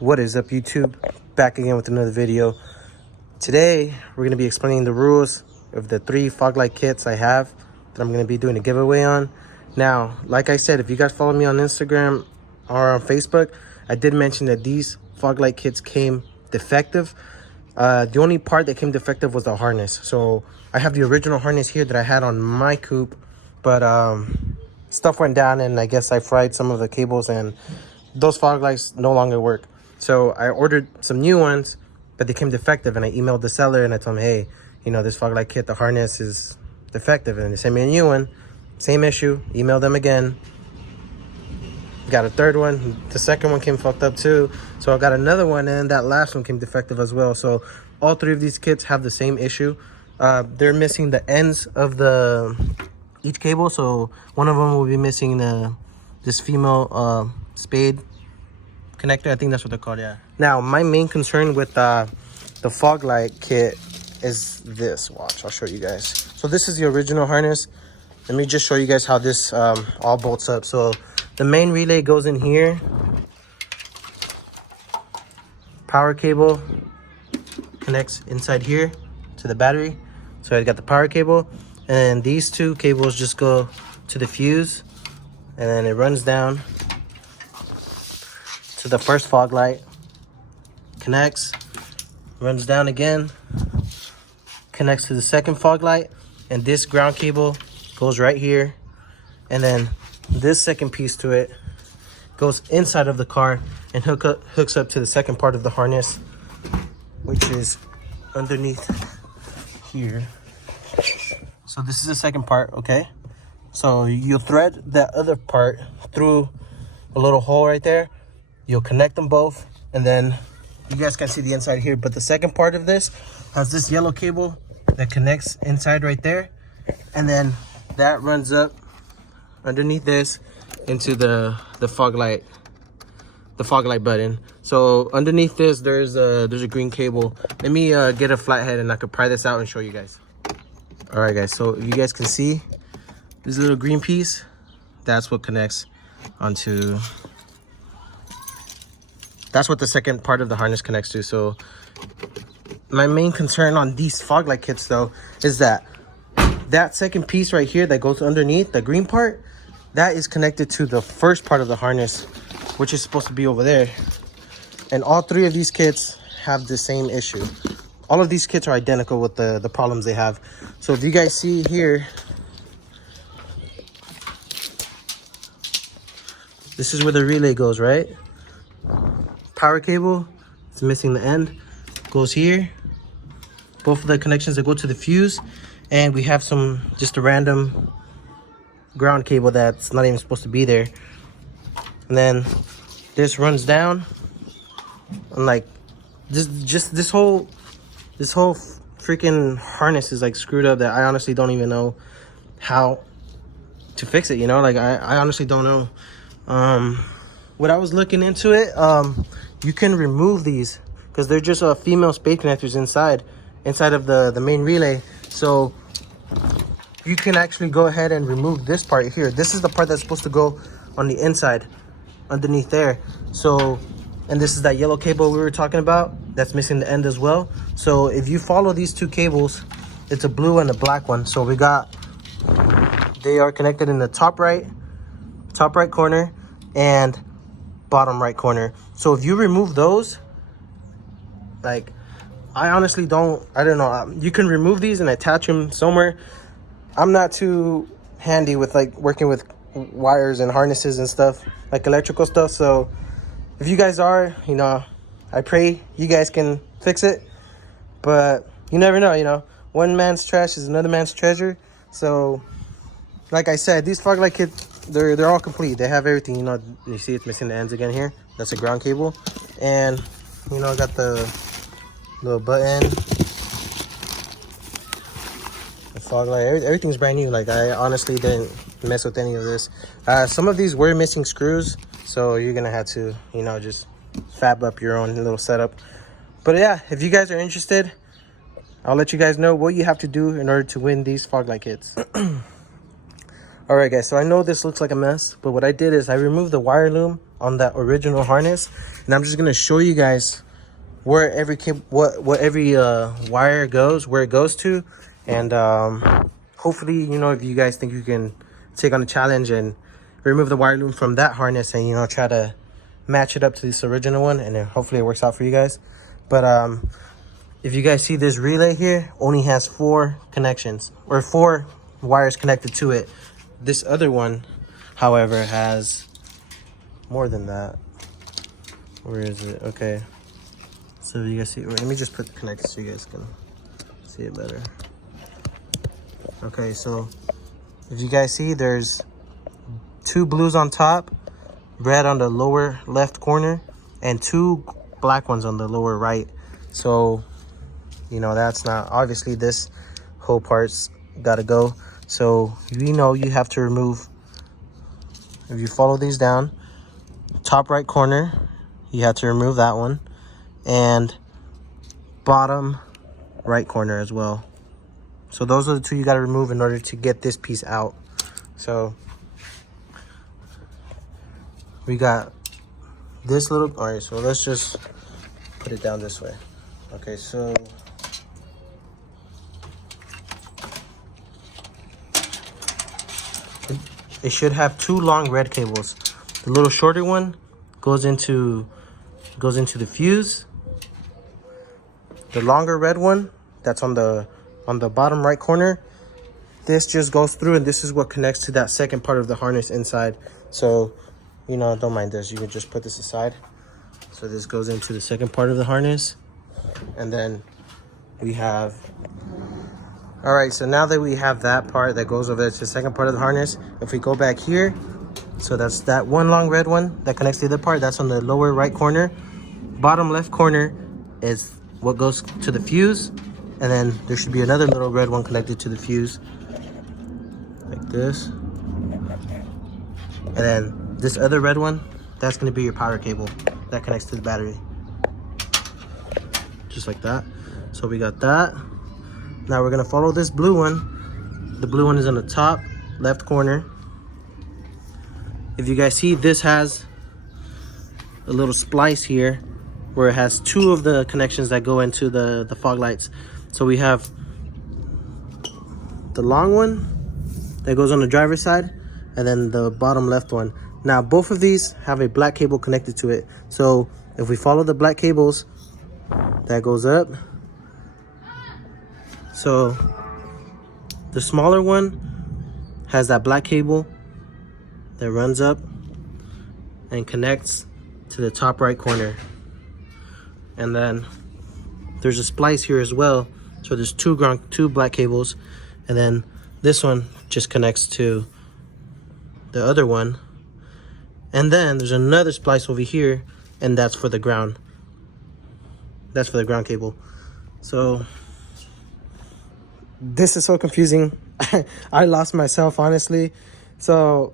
What is up, YouTube? Back again with another video. Today we're going to be explaining the rules of the 3 Foglight kits I have that I'm going to be doing a giveaway on. Now, like I said, if you guys follow me on Instagram or on Facebook, I did mention that these Foglight kits came defective. The only part that came defective was the harness. So I have the original harness here that I had on my coupe, but stuff went down and I guess I fried some of the cables and those Foglights no longer work. So I ordered some new ones, but they came defective, and I emailed the seller and I told him, hey, you know, this Foglight kit, the harness is defective, and they sent me a new one. Same issue. Emailed them again. Got a third one. The second one came fucked up too. So I got another one, and that last one came defective as well. So all 3 of these kits have the same issue. They're missing the ends of each cable. So one of them will be missing this female spade connector. I think that's what they're called, yeah. Now, my main concern with the Foglight kit is this. Watch, I'll show you guys. So this is the original harness. Let me just show you guys how this all bolts up. So the main relay goes in here. Power cable connects inside here to the battery. So I got the power cable, and these 2 cables just go to the fuse, and then it runs down to the first Foglight, connects, runs down again, connects to the second Foglight, and this ground cable goes right here, and then this second piece to it goes inside of the car and hooks up to the second part of the harness, which is underneath here. So this is the second part, okay? So you'll thread that other part through a little hole right there. You'll connect them both, and then you guys can see the inside here, but the second part of this has this yellow cable that connects inside right there, and then that runs up underneath this into the Foglight button. So underneath this there's a green cable. Let me get a flathead and I could pry this out and show you guys. All right, guys, so if you guys can see this little green piece, that's what connects onto, that's what the second part of the harness connects to. So my main concern on these Foglight kits though is that second piece right here that goes underneath, the green part, that is connected to the first part of the harness, which is supposed to be over there. And all 3 of these kits have the same issue. All of these kits are identical with the problems they have. So if you guys see here, this is where the relay goes, right? Power cable, it's missing the end, goes here. Both of the connections that go to the fuse, and we have just a random ground cable that's not even supposed to be there. And then this runs down, and like this whole freaking harness is like screwed up that I honestly don't even know how to fix it, you know? Like I honestly don't know. When I was looking into it, you can remove these because they're just female spade connectors inside of the main relay. So you can actually go ahead and remove this part here. This is the part that's supposed to go on the inside underneath there. So, and this is that yellow cable we were talking about that's missing the end as well. So if you follow these 2 cables, it's a blue and a black one. So they are connected in the top right corner and bottom right corner. So if you remove those, like, I honestly don't know. You can remove these and attach them somewhere. I'm not too handy with like working with wires and harnesses and stuff, like electrical stuff. So if you guys are, you know, I pray you guys can fix it. But you never know, you know. One man's trash is another man's treasure. So like I said, these Foglight kits, they're all complete. They have everything, you know. You see it's missing the ends again here. That's a ground cable. And, you know, I got the little button, the Foglight, everything's brand new. Like, I honestly didn't mess with any of this. Some of these were missing screws, so you're gonna have to, you know, just fab up your own little setup. But yeah, if you guys are interested, I'll let you guys know what you have to do in order to win these Foglight kits. All right, guys, so I know this looks like a mess, but what I did is I removed the wire loom on that original harness, and I'm just gonna show you guys where every cable, what every wire goes, where it goes to, and hopefully, you know, if you guys think you can take on the challenge and remove the wire loom from that harness and, you know, try to match it up to this original one, and then hopefully it works out for you guys. But if you guys see, this relay here only has 4 connections, or 4 wires connected to it. This other one, however, has more than that. Where is it? Okay, so you guys see, let me just put the connectors so you guys can see it better. Okay, so if you guys see, there's 2 blues on top, red on the lower left corner, and 2 black ones on the lower right. So, you know, that's not, obviously this whole part's gotta go. So, you know, you have to remove, if you follow these down, top right corner, you have to remove that one, and bottom right corner as well. So those are the 2 you got to remove in order to get this piece out. So we got this little, all right, so let's just put it down this way. Okay, so it should have 2 long red cables. The little shorter one goes into the fuse. The longer red one that's on the bottom right corner, this just goes through, and this is what connects to that second part of the harness inside. So, you know, don't mind this, you can just put this aside. So this goes into the second part of the harness, and then we have, all right, so now that we have that part that goes over to the second part of the harness, if we go back here, so that's that one long red one that connects to the other part, that's on the lower right corner. Bottom left corner is what goes to the fuse, and then there should be another little red one connected to the fuse, like this. And then this other red one, that's gonna be your power cable that connects to the battery. Just like that. So we got that. Now we're gonna follow this blue one. The blue one is on the top left corner. If you guys see, this has a little splice here where it has 2 of the connections that go into the fog lights. So we have the long one that goes on the driver's side, and then the bottom left one. Now both of these have a black cable connected to it. So if we follow the black cables, that goes up. So the smaller one has that black cable that runs up and connects to the top right corner. And then there's a splice here as well. So there's 2 black cables, and then this one just connects to the other one. And then there's another splice over here, and that's for the ground. That's for the ground cable. So this is so confusing. I lost myself, honestly. So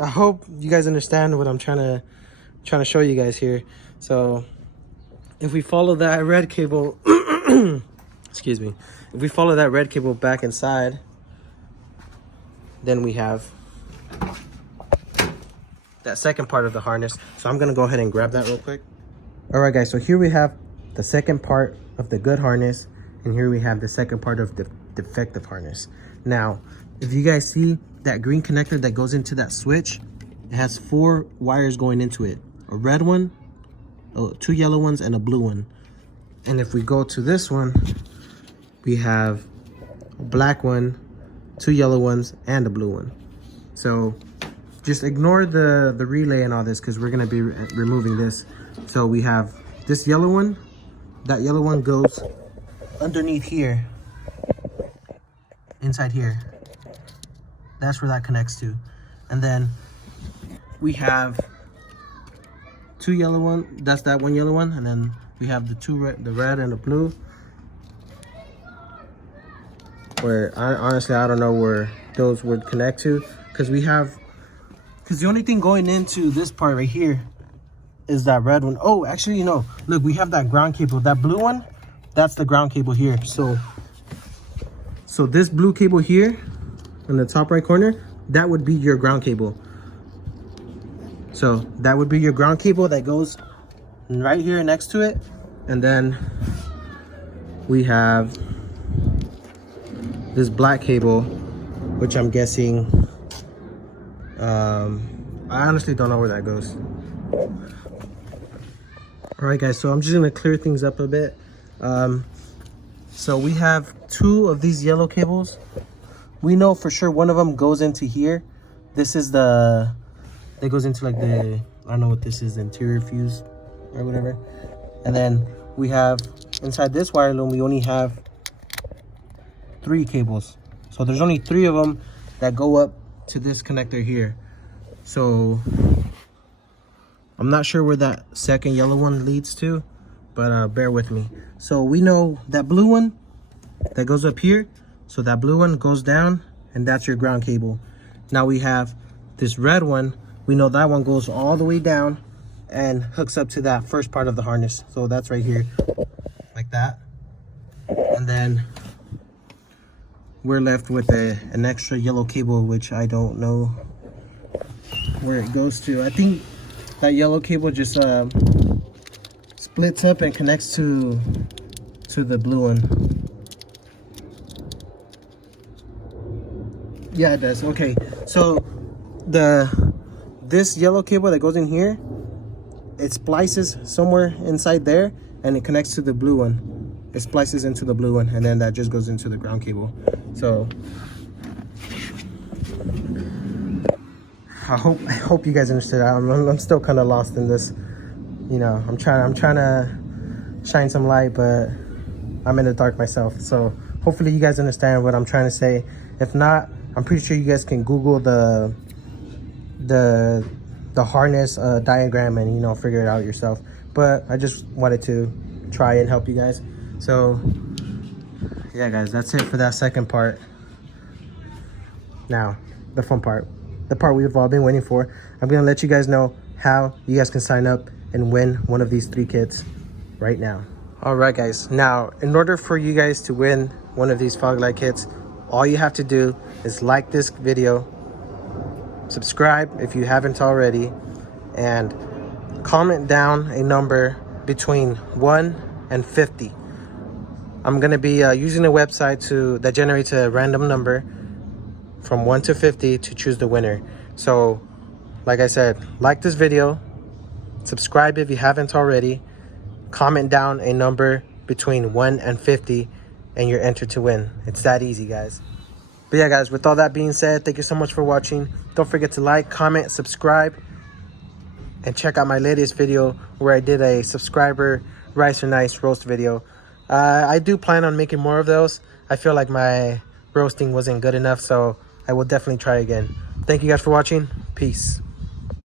I hope you guys understand what I'm trying to show you guys here. So if we follow that red cable, excuse me, if we follow that red cable back inside, then we have that second part of the harness. So I'm gonna go ahead and grab that real quick. All right, guys, so here we have the second part of the good harness, and here we have the second part of the defective harness. Now, if you guys see that green connector that goes into that switch, it has 4 wires going into it. A red one, 2 yellow ones, and a blue one. And if we go to this one, we have a black one, 2 yellow ones, and a blue one. So just ignore the relay and all this, because we're gonna be removing this. So we have this yellow one. That yellow one goes underneath here, inside here. That's where that connects to. And then we have 2 yellow one, that's that one yellow one, and then we have the 2 red, the red and the blue, where honestly I don't know where those would connect to, because the only thing going into this part right here is that red one. Oh, actually, you know, look, we have that ground cable. That blue one, that's the ground cable here. So this blue cable here in the top right corner, that would be your ground cable. So that would be your ground cable that goes right here next to it. And then we have this black cable, which I'm guessing, I honestly don't know where that goes. All right guys, so I'm just gonna clear things up a bit. So we have 2 of these yellow cables. We know for sure one of them goes into here. This is that goes into like the, I don't know what this is, the interior fuse or whatever. And then we have inside this wire loom, we only have 3 cables. So there's only 3 of them that go up to this connector here. So I'm not sure where that second yellow one leads to, but bear with me. So we know that blue one that goes up here. So that blue one goes down, and that's your ground cable. Now we have this red one. We know that one goes all the way down and hooks up to that first part of the harness. So that's right here, like that. And then we're left with an extra yellow cable, which I don't know where it goes to. I think that yellow cable just splits up and connects to the blue one. Yeah, it does. Okay, so this yellow cable that goes in here, it splices somewhere inside there, and it connects to the blue one. It splices into the blue one, and then that just goes into the ground cable. So I hope you guys understood. I'm still kind of lost in this. You know, I'm trying to shine some light, but I'm in the dark myself. So hopefully you guys understand what I'm trying to say. If not, I'm pretty sure you guys can Google the harness diagram and, you know, figure it out yourself. But I just wanted to try and help you guys. So yeah guys, that's it for that second part. Now the fun part, the part we've all been waiting for. I'm gonna let you guys know how you guys can sign up and win one of these 3 kits right now. All right guys, now in order for you guys to win one of these Foglight kits, all you have to do is like this video, subscribe if you haven't already, and comment down a number between 1 and 50. I'm gonna be using a website that generates a random number from 1 to 50 to choose the winner. So like I said, like this video, subscribe if you haven't already, comment down a number between 1 and 50, and you're entered to win. It's that easy, guys. But yeah guys, with all that being said, thank you so much for watching. Don't forget to like, comment, subscribe, and check out my latest video where I did a subscriber rice or nice roast video. I do plan on making more of those. I feel like my roasting wasn't good enough, so I will definitely try again. Thank you guys for watching. Peace.